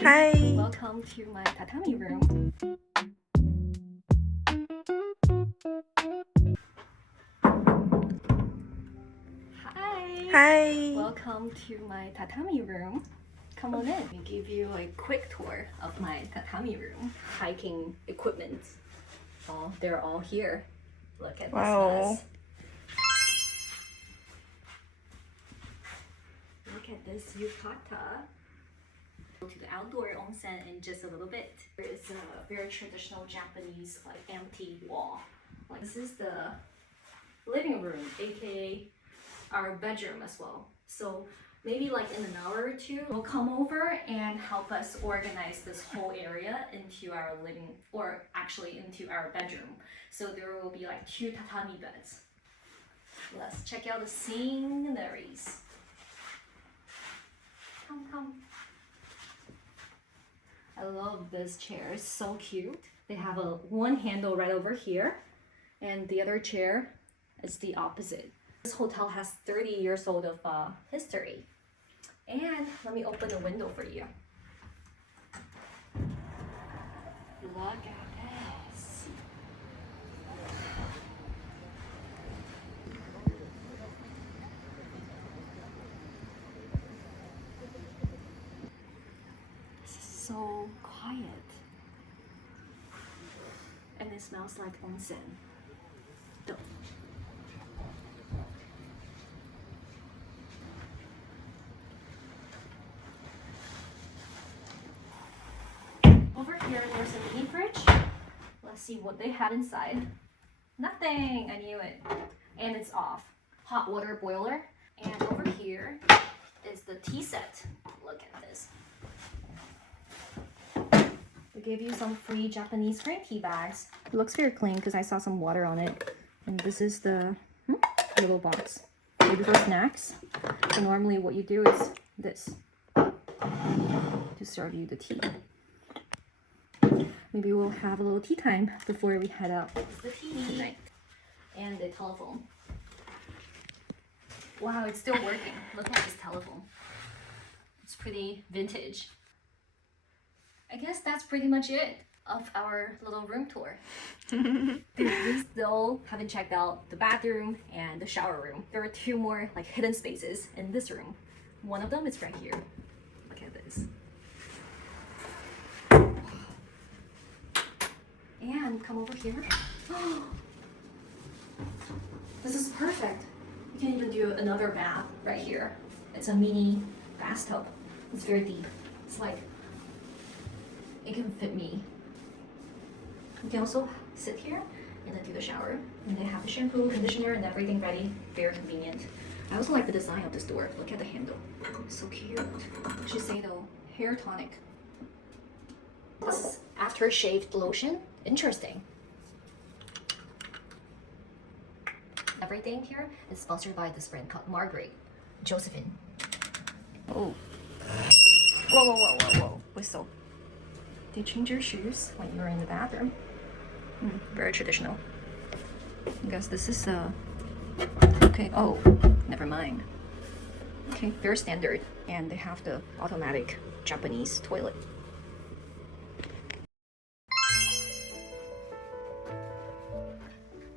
Hi. Welcome to my tatami room. Hi. Welcome to my tatami room. Come on in. Let me give you a quick tour of my tatami room. Hiking equipment. Oh, they're all here. Look at Wow. this mess. Look at this yukata. Go to the outdoor onsen in just a little bit. There is a very traditional Japanese empty wall. This is the living room, aka our bedroom as well. So maybe in an hour or two, we'll come over and help us organize this whole area into our living, or actually into our bedroom. So there will be 2 tatami beds. Let's check out the sceneries. Come. I love this chair, it's so cute. They have one handle right over here, and the other chair is the opposite. This hotel has 30 years old of history. And let me open the window for you. Look at this. This is so quiet. And it smells like onsen. Over here, there's a mini fridge. Let's see what they have inside. Nothing, I knew it. And it's off. Hot water boiler. And over here is the tea set. Look at this. They give you some free Japanese green tea bags. It looks very clean because I saw some water on it. And this is the little box. Maybe for snacks. So normally what you do is this. To serve you the tea. Maybe we'll have a little tea time before we head out. The TV tonight. And the telephone. Wow, it's still working. Look at this telephone. It's pretty vintage. I guess that's pretty much it of our little room tour. We still haven't checked out the bathroom and the shower room. There are 2 more hidden spaces in this room. One of them is right here. Look at this. And come over here. This is perfect. You can even do another bath right here. It's a mini bathtub. It's very deep. It's it can fit me. You can also sit here and then do the shower. And they have the shampoo, conditioner, and everything ready. Very convenient. I also like the design of this door. Look at the handle. So cute. Shiseido hair tonic. This is after-shaved lotion. Interesting. Everything here is sponsored by this brand called Margaret Josephine. Oh. Whoa. Whistle. Do you change your shoes when you're in the bathroom? Very traditional. I guess this is okay. Oh, never mind. Okay, very standard. And they have the automatic Japanese toilet.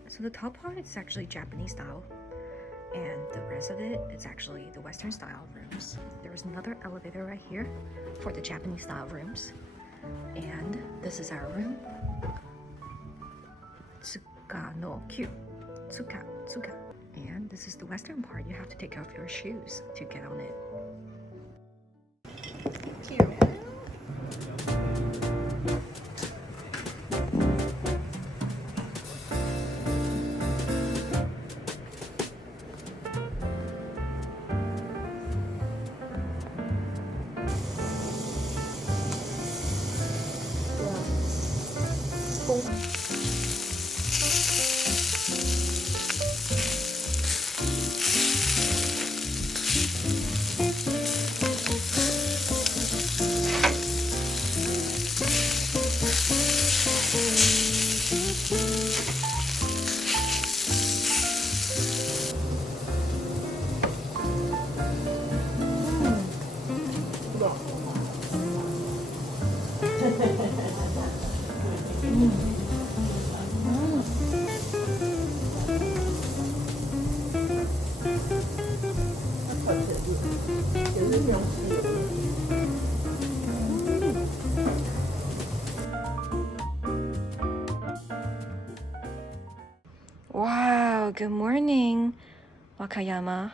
So the top part is actually Japanese style, and the rest of it is actually the Western style rooms. There is another elevator right here for the Japanese style rooms, and this is our room. Tsuka no kyu. Tsuka. And this is the Western part. You have to take off your shoes to get on it. Cute. Wow, good morning, Wakayama.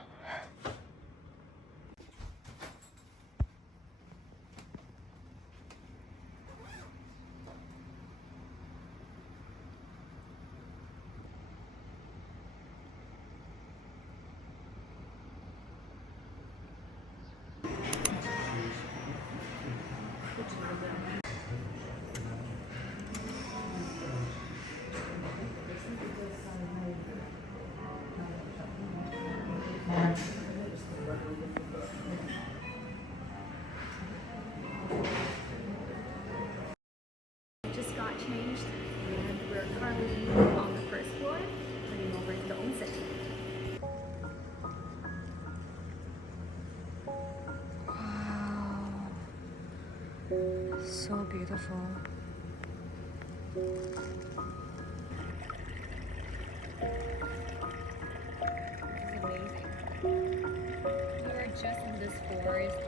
Just got changed and we're currently on the first floor, heading over to the onsen. Wow, so beautiful. It's amazing. We are just in this forest.